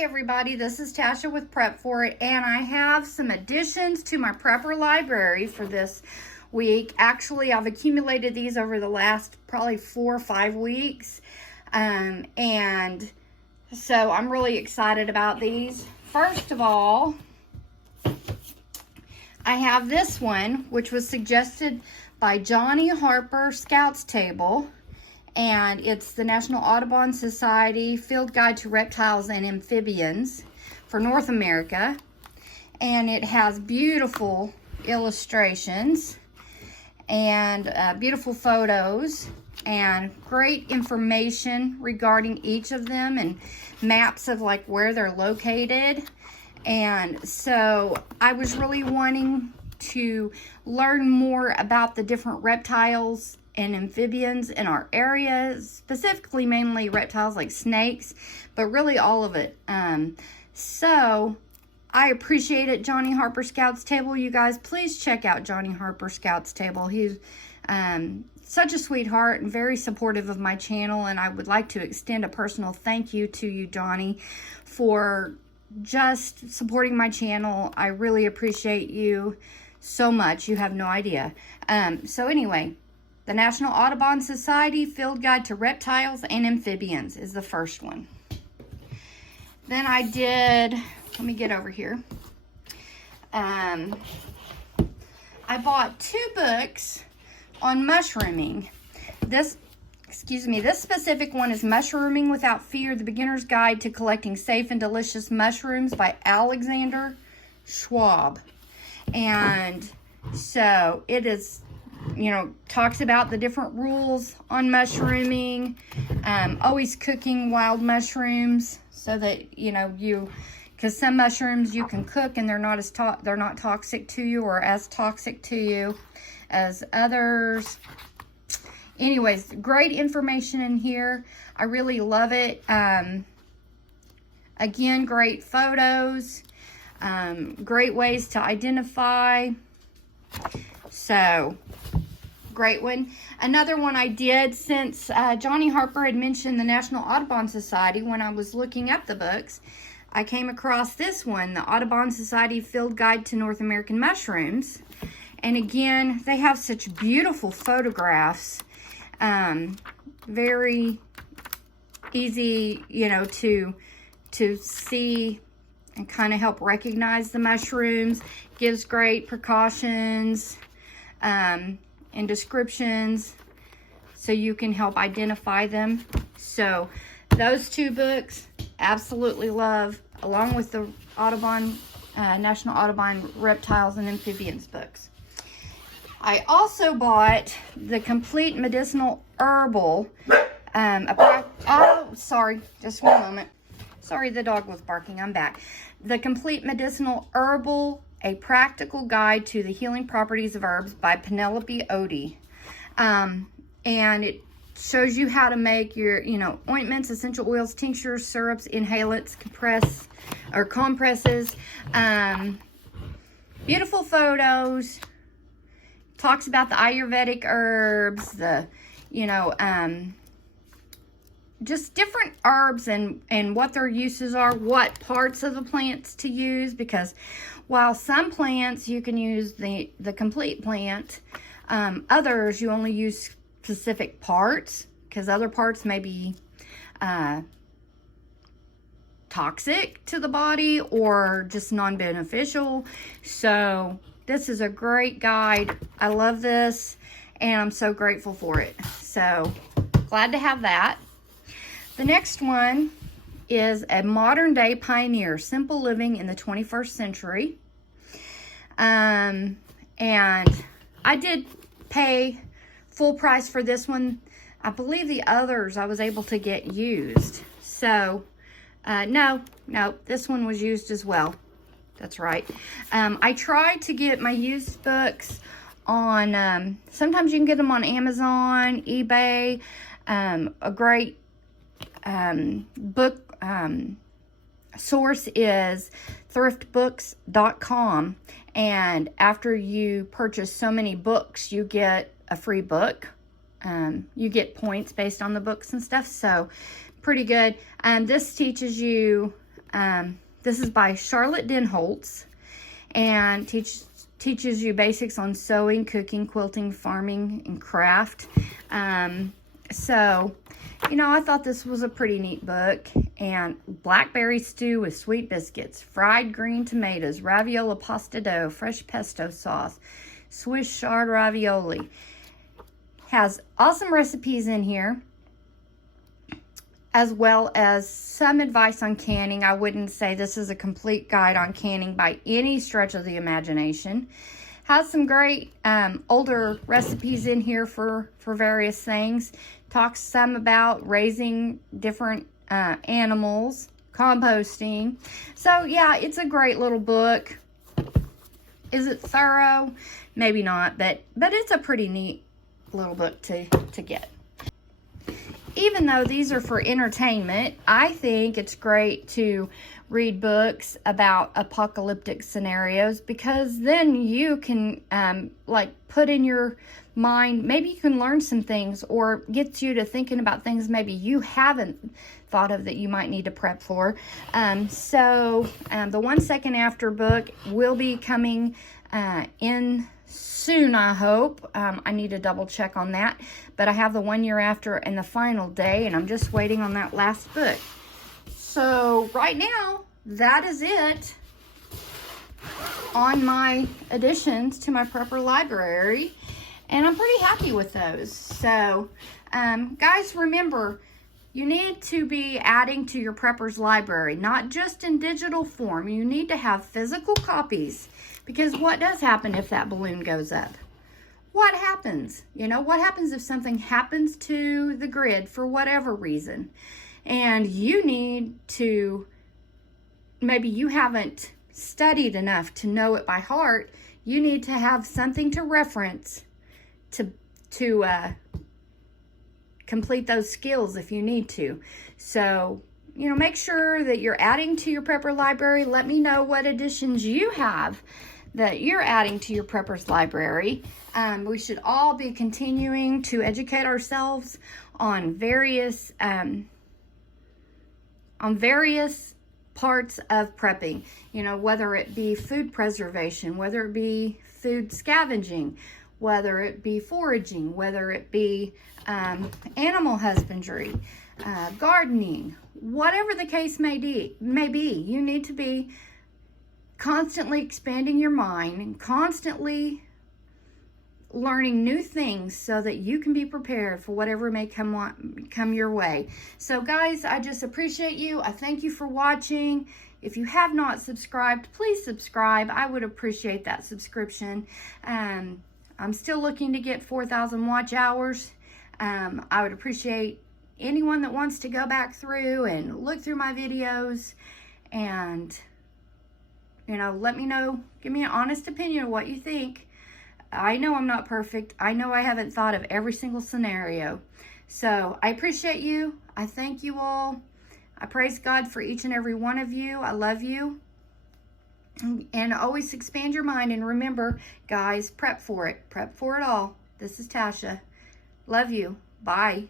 Hi everybody, this is Tasha with Prep For It, and I have some additions to my prepper library for this week. Actually, I've accumulated these over the last probably 4 or 5 weeks, and so I'm really excited about these. First of all, I have this one, which was suggested by Johnny Harper Scouts Table. And it's the National Audubon Society Field Guide to Reptiles and Amphibians for North America. And it has beautiful illustrations and beautiful photos and great information regarding each of them and maps of like where they're located. And so I was really wanting to learn more about the different reptiles and amphibians in our area, specifically mainly reptiles like snakes, but really all of it. So I appreciate it, Johnny Harper Scouts Table. You guys, please check out Johnny Harper Scouts Table. He's such a sweetheart and very supportive of my channel, and I would like to extend a personal thank you to you, Johnny, for just supporting my channel. I really appreciate you so much. You have no idea. So anyway, the National Audubon Society Field Guide to Reptiles and Amphibians is the first one. Then I did, let me get over here. I bought 2 books on mushrooming. This specific one is Mushrooming Without Fear, The Beginner's Guide to Collecting Safe and Delicious Mushrooms by Alexander Schwab. And so it is, talks about the different rules on mushrooming, always cooking wild mushrooms so that, because some mushrooms you can cook and they're not toxic to you or as toxic to you as others. Anyways, great information in here. I really love it. Again, great photos, great ways to identify. So, great one. Another one I did, since Johnny Harper had mentioned the National Audubon Society when I was looking up the books, I came across this one, the Audubon Society Field Guide to North American Mushrooms. And again, they have such beautiful photographs. Very easy, to see and kind of help recognize the mushrooms. Gives great precautions and descriptions so you can help identify them. So those 2 books, absolutely love, along with the Audubon, National Audubon Reptiles and Amphibians books. I also bought the Complete Medicinal Herbal, sorry, just one moment. Sorry, the dog was barking, I'm back. The Complete Medicinal Herbal, A Practical Guide to the Healing Properties of Herbs by Penelope Odie. And it shows you how to make your, ointments, essential oils, tinctures, syrups, inhalants, compresses. Beautiful photos. Talks about the Ayurvedic herbs, just different herbs and what their uses are, what parts of the plants to use, because while some plants you can use the complete plant, others you only use specific parts, because other parts may be toxic to the body or just non-beneficial. So this is a great guide. I love this, and I'm so grateful for it. So glad to have that. The next one is A Modern Day Pioneer, Simple Living in the 21st Century. And I did pay full price for this one. I believe the others I was able to get used. So, no, this one was used as well. That's right. I tried to get my used books on, sometimes you can get them on Amazon, eBay. A great book source is thriftbooks.com, and after you purchase so many books, you get a free book. You get points based on the books and stuff, so pretty good. This teaches you This is by Charlotte Denholtz, and teaches you basics on sewing, cooking, quilting, farming, and craft. So, you know, I thought this was a pretty neat book. And blackberry stew with sweet biscuits, fried green tomatoes, ravioli pasta dough, fresh pesto sauce, Swiss chard ravioli. Has awesome recipes in here, as well as some advice on canning. I wouldn't say this is a complete guide on canning by any stretch of the imagination. Has some great older recipes in here for various things. Talks some about raising different animals, composting. So yeah, it's a great little book. Is it thorough? Maybe not, but it's a pretty neat little book to get. Even though these are for entertainment, I think it's great to read books about apocalyptic scenarios, because then you can like put in your mind, maybe you can learn some things, or gets you to thinking about things maybe you haven't thought of that you might need to prep for. The 1 Second After book will be coming in soon, I hope. I need to double check on that, but I have the 1 Year After and the Final Day, and I'm just waiting on that last book. So right now, that is it on my additions to my prepper library, and I'm pretty happy with those. So guys, remember, you need to be adding to your prepper's library, not just in digital form. You need to have physical copies, because what does happen if that balloon goes up? What happens? You know, what happens if something happens to the grid for whatever reason? And you need to, maybe you haven't studied enough to know it by heart. You need to have something to reference to complete those skills if you need to. So, you know, make sure that you're adding to your prepper library. Let me know what additions you have that you're adding to your prepper's library. We should all be continuing to educate ourselves on various parts of prepping. You know, whether it be food preservation, whether it be food scavenging, whether it be foraging, whether it be animal husbandry, gardening, whatever the case may be, you need to be constantly expanding your mind and constantly learning new things so that you can be prepared for whatever may come your way. So guys, I just appreciate you. I thank you for watching. If you have not subscribed, please subscribe. I would appreciate that subscription. I'm still looking to get 4,000 watch hours. I would appreciate anyone that wants to go back through and look through my videos and, you know, let me know, give me an honest opinion of what you think. I know I'm not perfect. I know I haven't thought of every single scenario. So I appreciate you. I thank you all. I praise God for each and every one of you. I love you. And always expand your mind. And remember, guys, prep for it. Prep for it all. This is Tasha. Love you. Bye.